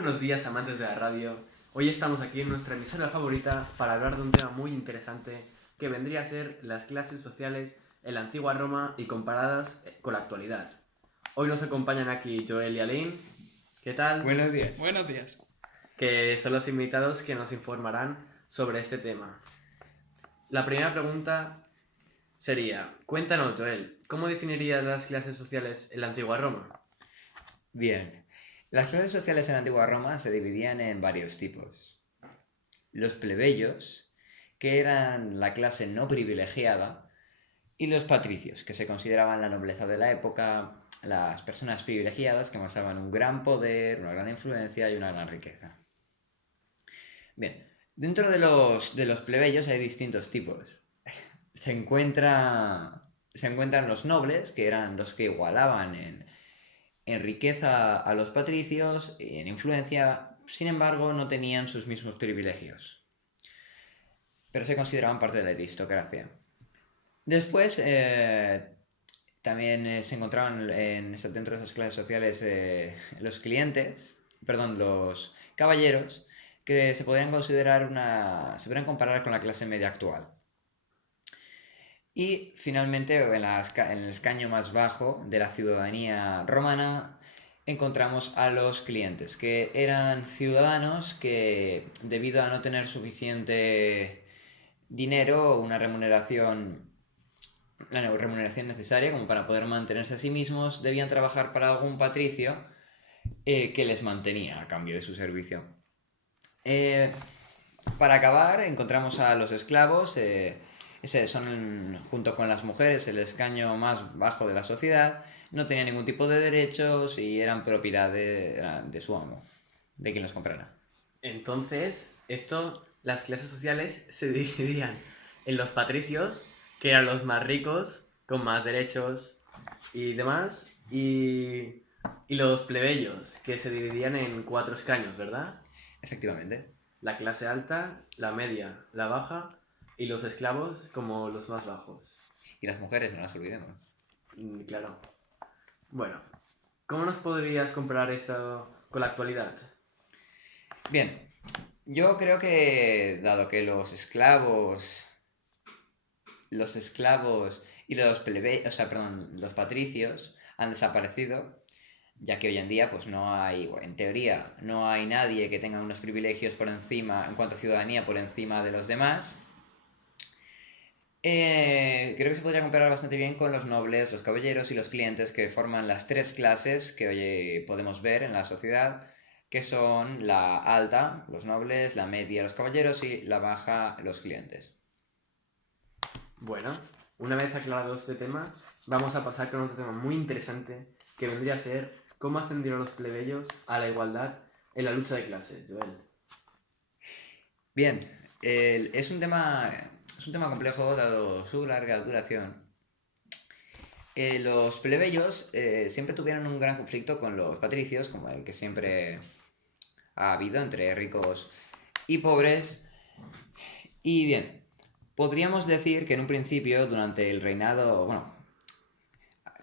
buenos días, amantes de la radio. Hoy estamos aquí en nuestra emisora favorita para hablar de un tema muy interesante que vendría a ser las clases sociales en la antigua Roma y comparadas con la actualidad. Hoy nos acompañan aquí Joel y Aline. ¿Qué tal? Buenos días. Buenos días. Que son los invitados que nos informarán sobre este tema. La primera pregunta sería, cuéntanos, Joel, ¿cómo definirías las clases sociales en la antigua Roma? Bien. Las clases sociales en la antigua Roma se dividían en varios tipos. Los plebeyos, que eran la clase no privilegiada, y los patricios, que se consideraban la nobleza de la época, las personas privilegiadas que mostraban un gran poder, una gran influencia y una gran riqueza. Bien, dentro de los plebeyos hay distintos tipos. Se encuentran los nobles, que eran los que igualaban en riqueza a los patricios, en influencia, sin embargo, no tenían sus mismos privilegios, pero se consideraban parte de la aristocracia. Después, también se encontraban dentro de esas clases sociales los los caballeros, que se podrían comparar con la clase media actual. Y finalmente, en el escaño más bajo de la ciudadanía romana, encontramos a los clientes, que eran ciudadanos que, debido a no tener suficiente dinero o la remuneración necesaria como para poder mantenerse a sí mismos, debían trabajar para algún patricio que les mantenía a cambio de su servicio. Para acabar, encontramos a los esclavos. Son, junto con las mujeres, el escaño más bajo de la sociedad. No tenían ningún tipo de derechos y eran propiedad de su amo, de quien los comprara. Entonces, las clases sociales se dividían en los patricios, que eran los más ricos, con más derechos y demás, y los plebeyos, que se dividían en 4 escaños, ¿verdad? Efectivamente. La clase alta, la media, la baja, y los esclavos como los más bajos. Y las mujeres, no las olvidemos. Claro. Bueno, ¿cómo nos podrías comparar eso con la actualidad? Bien, yo creo que, dado que los esclavos y los patricios han desaparecido, ya que hoy en día, pues no hay, en teoría, no hay nadie que tenga unos privilegios por encima, en cuanto a ciudadanía, por encima de los demás. Creo que se podría comparar bastante bien con los nobles, los caballeros y los clientes, que forman las 3 clases que hoy podemos ver en la sociedad, que son la alta, los nobles, la media, los caballeros, y la baja, los clientes. Bueno, una vez aclarado este tema, vamos a pasar con otro tema muy interesante, que vendría a ser cómo ascendieron los plebeyos a la igualdad en la lucha de clases, Joel. Bien, es un tema complejo dado su larga duración. Los plebeyos siempre tuvieron un gran conflicto con los patricios, como el que siempre ha habido entre ricos y pobres. Y bien, podríamos decir que en un principio, durante el reinado, bueno,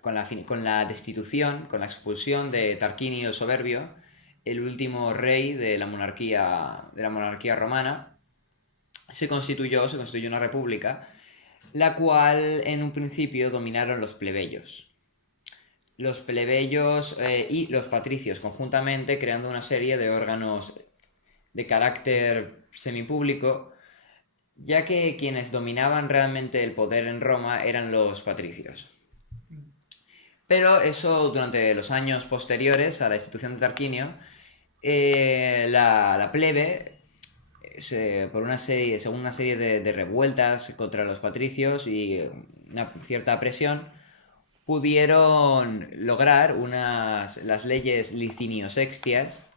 con la destitución, con la expulsión de Tarquinio el Soberbio, el último rey de la monarquía romana, se constituyó una república, la cual en un principio dominaron los plebeyos. Los plebeyos y los patricios conjuntamente, creando una serie de órganos de carácter semipúblico, ya que quienes dominaban realmente el poder en Roma eran los patricios. Pero eso, durante los años posteriores a la institución de Tarquinio, la plebe, según una serie de revueltas contra los patricios y una cierta presión, pudieron lograr las leyes licinio-sextias,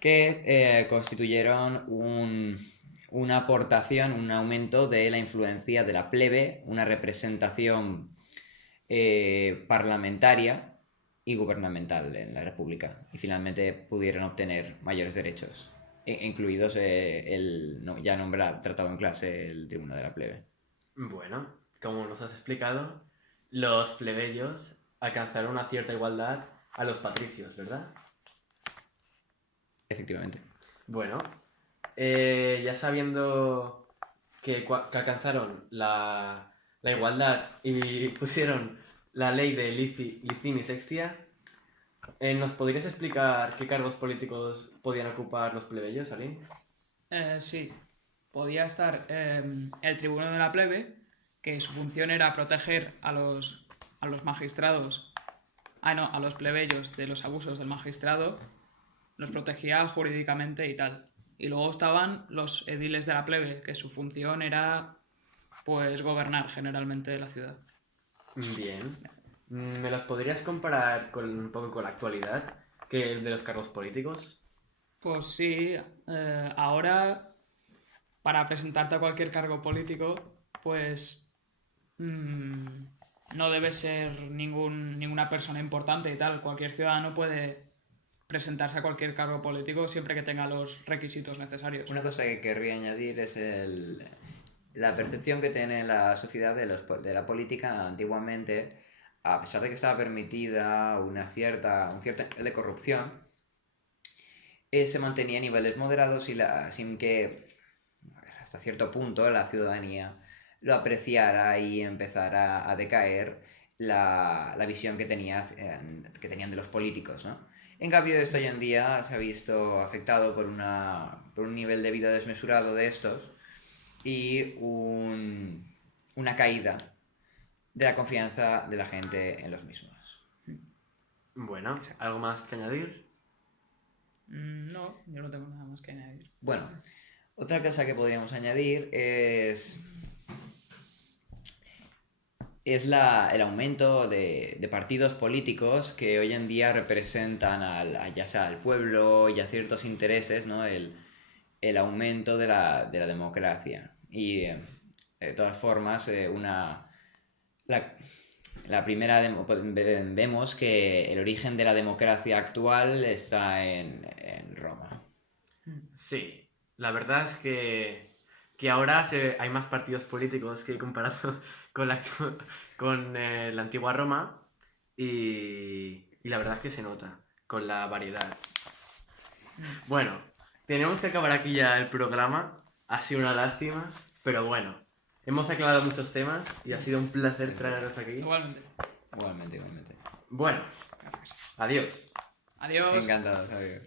que constituyeron una aportación, un aumento de la influencia de la plebe, una representación parlamentaria y gubernamental en la República, y finalmente pudieron obtener mayores derechos, incluidos ya tratado en clase el tribuno de la plebe. Bueno, como nos has explicado, los plebeyos alcanzaron una cierta igualdad a los patricios, ¿verdad? efectivamente. Bueno, ya sabiendo que alcanzaron la igualdad y pusieron la ley de Licini Sextia, ¿nos podrías explicar qué cargos políticos podían ocupar los plebeyos, Aline? Sí, podía estar el tribuno de la plebe, que su función era proteger a los magistrados, a los plebeyos de los abusos del magistrado, los protegía jurídicamente y tal. Y luego estaban los ediles de la plebe, que su función era, pues, gobernar generalmente la ciudad. Bien. ¿Me los podrías comparar un poco con la actualidad, que el de los cargos políticos? Pues sí, ahora para presentarte a cualquier cargo político, pues no debe ser ninguna persona importante y tal. Cualquier ciudadano puede presentarse a cualquier cargo político siempre que tenga los requisitos necesarios. Una cosa que querría añadir es la percepción que tiene la sociedad de la política antiguamente, a pesar de que estaba permitida un cierto nivel de corrupción, se mantenía a niveles moderados sin que hasta cierto punto la ciudadanía lo apreciara y empezara a decaer la visión que tenían de los políticos, ¿no? En cambio, esto hoy en día se ha visto afectado por un nivel de vida desmesurado de estos y una caída de la confianza de la gente en los mismos. Bueno, ¿algo más que añadir? No, yo no tengo nada más que añadir. Bueno, otra cosa que podríamos añadir es el aumento de partidos políticos que hoy en día representan ya sea al pueblo y a ciertos intereses, ¿no? El aumento de la democracia. Y de todas formas, la primera vemos que el origen de la democracia actual está en Roma. Sí, la verdad es que ahora hay más partidos políticos que comparado con la antigua Roma y la verdad es que se nota con la variedad. Bueno, tenemos que acabar aquí ya el programa. Ha sido una lástima, pero bueno, hemos aclarado muchos temas y ha sido un placer traerlos aquí. Igualmente. Igualmente. Bueno, adiós. Adiós. Encantado, Javier.